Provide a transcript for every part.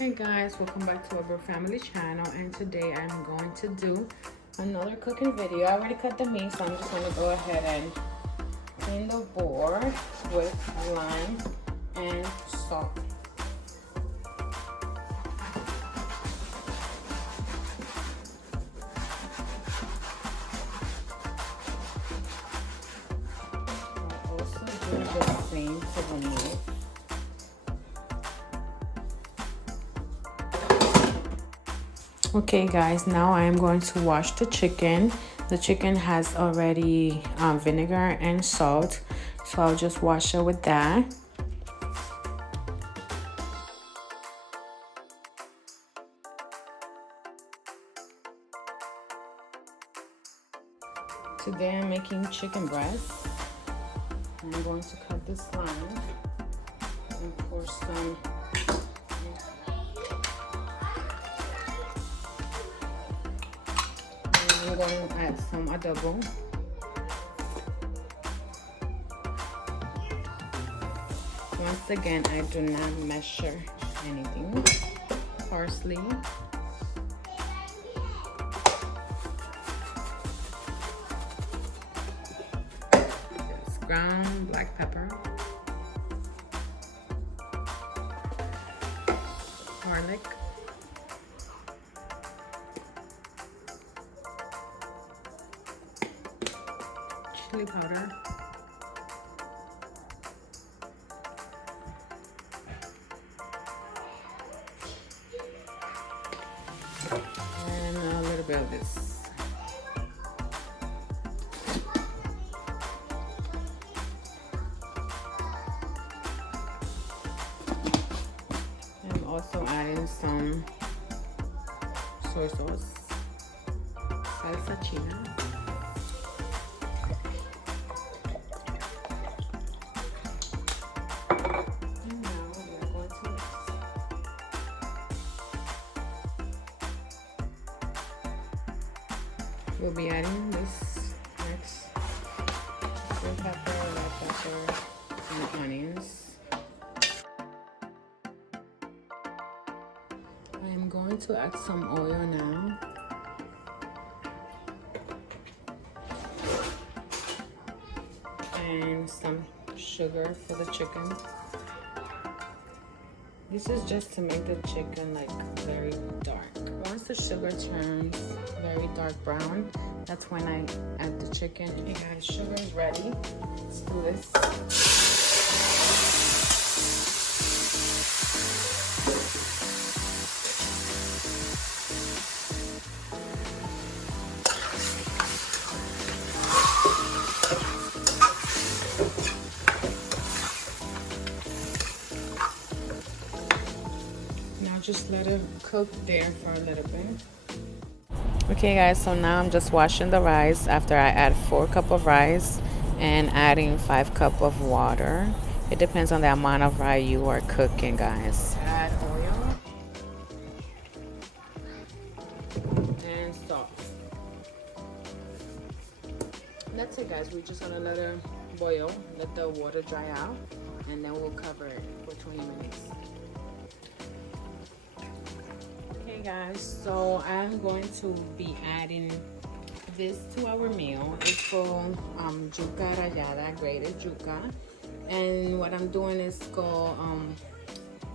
Hey guys, welcome back to Abreu Family Channel, and today I'm going to do another cooking video. I already cut the meat, so I'm just going to go ahead and clean the board with lime and salt. I'll also do the same to the meat. Okay guys, now I am going to wash the chicken. The chicken has already vinegar and salt, so I'll just wash it with that. Today I'm making chicken breast. I'm going to cut this line and pour some I'm going to add some adobo. Once again, I do not measure anything. Parsley. There's ground black pepper. Garlic. Chili powder, and a little bit of this. I'm also adding some soy sauce, salsa china. We'll be adding this next: green pepper, red pepper, and onions. I am going to add some oil now. And some sugar for the chicken. This is just to make the chicken like very dark. Once the sugar turns very dark brown, that's when I add the chicken. Okay guys, sugar is ready. Let's do this. Just let it cook there for a little bit. Okay guys, so now I'm just washing the rice after I add 4 cups of rice and adding 5 cups of water. It depends on the amount of rice you are cooking, guys. Add oil and salt. That's it guys, we're just gonna let it boil, let the water dry out, and then we'll cover it for 20 minutes. Guys, so I'm going to be adding this to our meal. It's called yuca rallada, grated yuca, and what I'm doing is called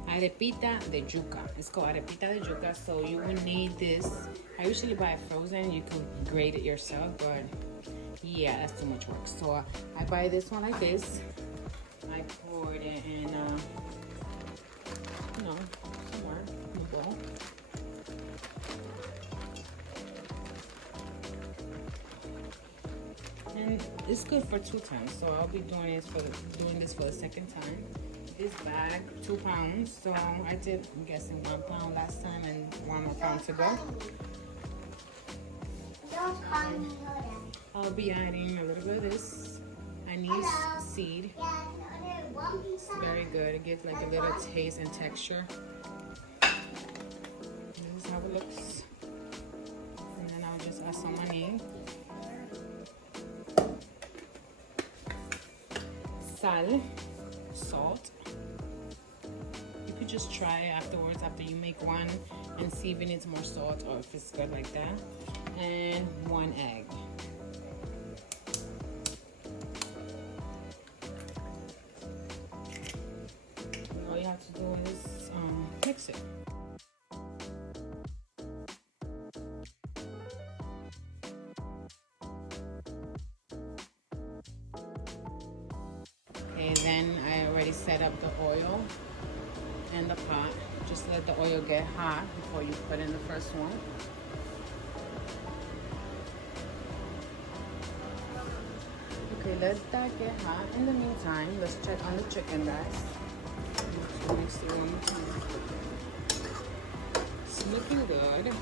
arepita de yuca. It's called arepita de yuca. So you will need this. I usually buy it frozen. You can grate it yourself, but yeah, that's too much work. So I buy this one like this. I pour it in somewhere in the bowl. And it's good for 2 times, so I'll be doing this for the second time. This bag, 2 pounds, so I did, I'm guessing 1 pound last time and 1 more pound to go. I'll be adding a little bit of this anise seed. It's very good. It gives like a little taste and texture. This is how it looks. And then I'll just add some anise. Sal, salt. You could just try it afterwards after you make one and see if it needs more salt or if it's good like that. And 1 egg. All you have to do is mix it. Okay, then I already set up the oil and the pot. Just let the oil get hot before you put in the first one. Okay, let that get hot. In the meantime, let's check on the chicken, guys. Mix it one more time. It's looking good. It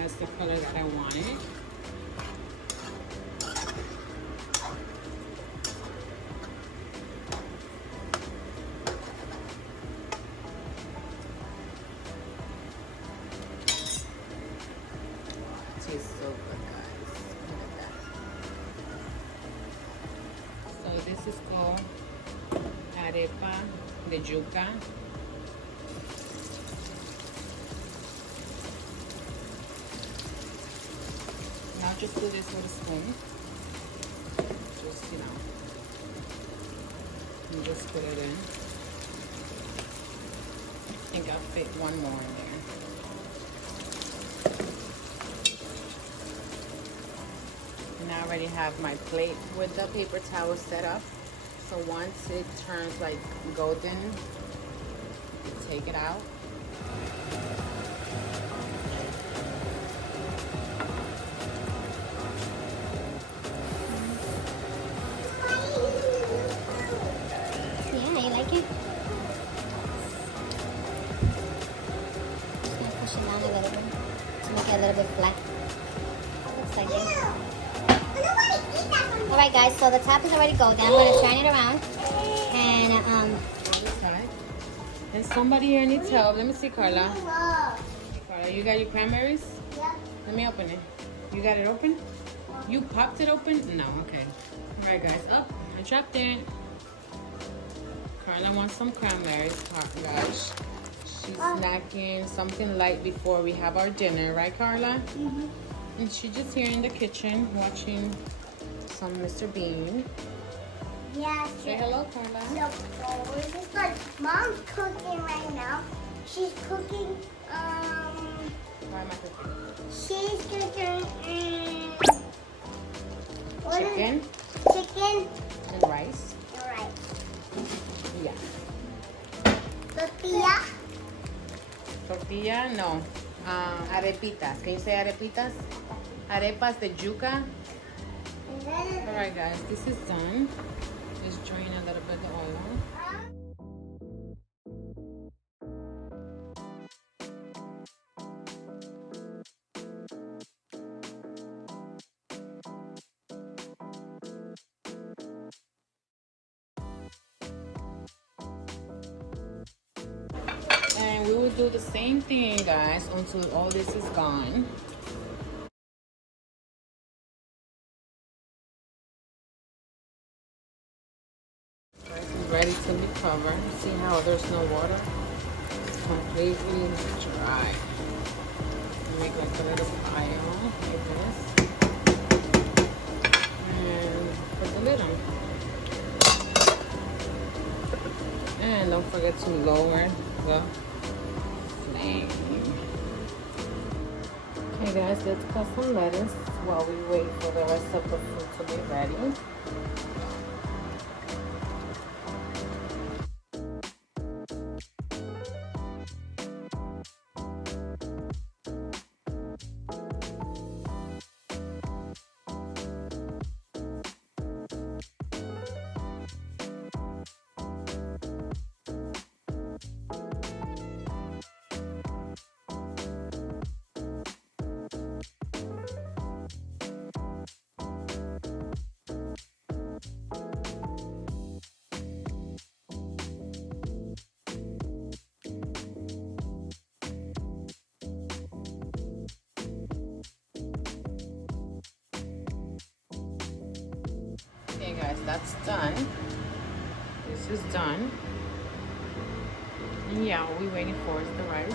has the color that I wanted. Tastes so good, guys. Look at that. So this is called arepa de yuca. Now just do this with a spoon. Just, you know, and just put it in. I think I'll fit one more in there. And I already have my plate with the paper towel set up. So once it turns like golden, you take it out. Yeah, you like it? Just gonna push it down a little bit to make it a little bit flat. Looks like this. Alright guys, so the top is already golden. I'm gonna turn it around and And somebody here needs help. Let me see, Carla. Carla, you got your cranberries? yeah. Let me open it. You got it open? You popped it open? No, okay. Alright guys, up. I dropped it. Carla wants some cranberries, guys. She's snacking something light before we have our dinner, right, Carla? Mm-hmm. And she's just here in the kitchen watching some Mr. Bean. Yeah. Say hello, Carla. No, but Mom's cooking right now. She's cooking. Why am I cooking? She's cooking. Chicken Chicken and rice. and rice. Yeah. Tortilla. Tortilla, no. Arepitas. Can you say arepitas? Arepas de yuca. And then Alright guys, this is done. Just drain a little bit of the oil. And we will do the same thing, guys, until all this is gone. Rice is ready to be covered. See how there's no water? It's completely dry. Make like a little pile like this. And put the lid on. And don't forget to lower the flame. Okay guys, let's cut some lettuce while we wait for the rest of the food to be ready. Okay guys, that's done. This is done. Yeah, we're waiting for the rice.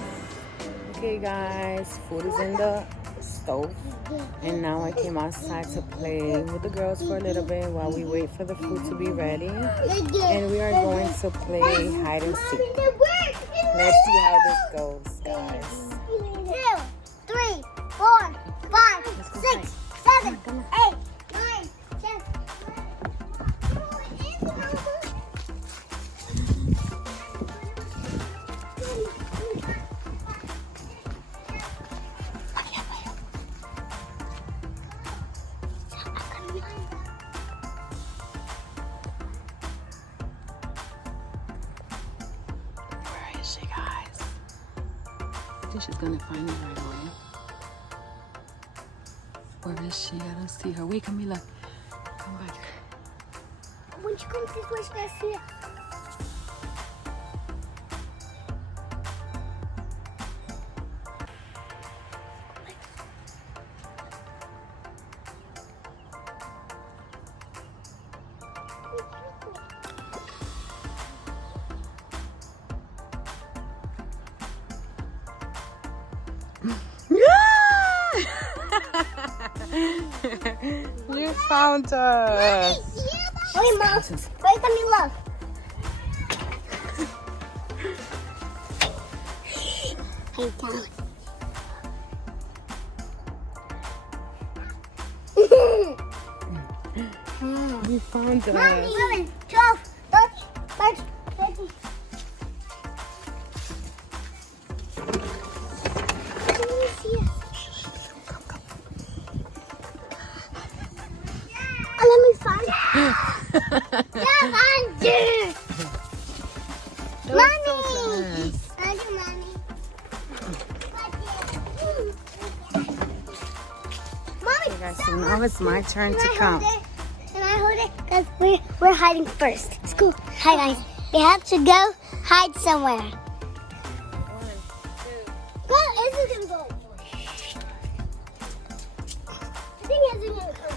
Okay guys, food is in the stove, and now I came outside to play with the girls for a little bit while we wait for the food to be ready, and we are going to play hide and seek. Let's see how this goes, guys. 2, 3, 4, 5, 6, 7, 8, 9, 10. Where is she, guys? I think she's gonna find me right away. Where is she? I don't see her. Wait, Camila. Come back. When she comes this way, she's gonna see it. You found us. Wait, Mom. Wait, Camila. Hey, Tom. You found us. Mommy, 11, 12, 13, 14, 15. Let me see it. Let me find it. Yeah, find it. Mommy. Thank you, Mommy. Mommy, Okay, guys, so now it's my turn to count. Can I hold it? Because we're hiding first. It's cool. Hi, guys. We have to go hide somewhere. 1, 2. Go, Izzy's gonna go. I think Izzy's gonna go.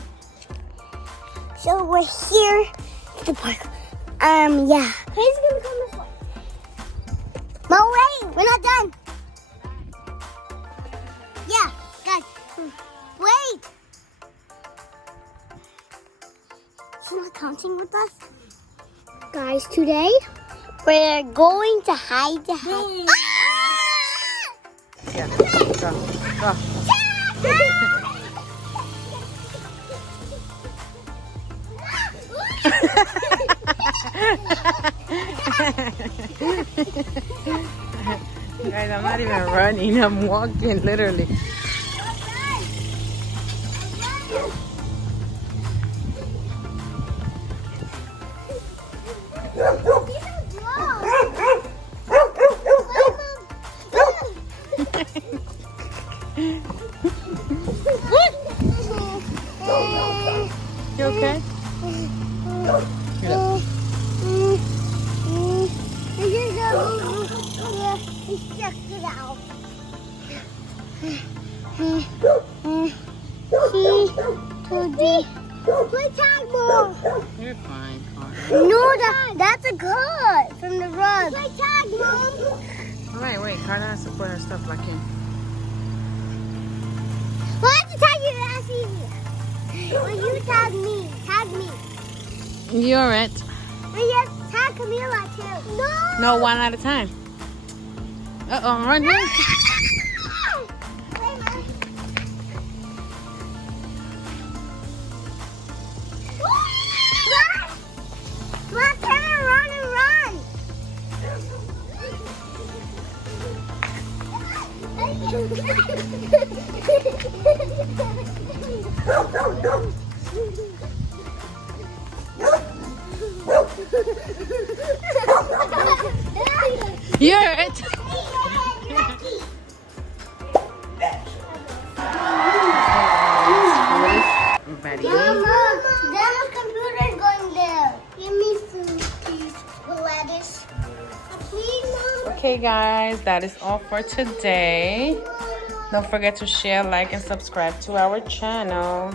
So we're here at the park. Yeah. Who's gonna come this way? No, wait. We're not done. Yeah, guys. Wait. She's not counting with us. Guys, today we're going to hide the house. Yeah, go, go. Guys, I'm not even running, I'm walking literally. You okay? Get up. Check it out. Play tag ball. You're fine, Carter. No, that's a cut from the rug. Play tag, Mom. Wait, Carter has to put her stuff back in. Well, I have to tag you, that's easier. Well, you tag me. Tag me. You're it. But you have to tag Camila too. No. No, one at a time. Uh-oh, run. Wait, Mom. Run! Run, Tanner, run and run! You're it. Ready? Mama, Dama's computer is going there. Give me food, please, with lettuce. Please, Mom. Okay, guys, that is all for today. Don't forget to share, like, and subscribe to our channel.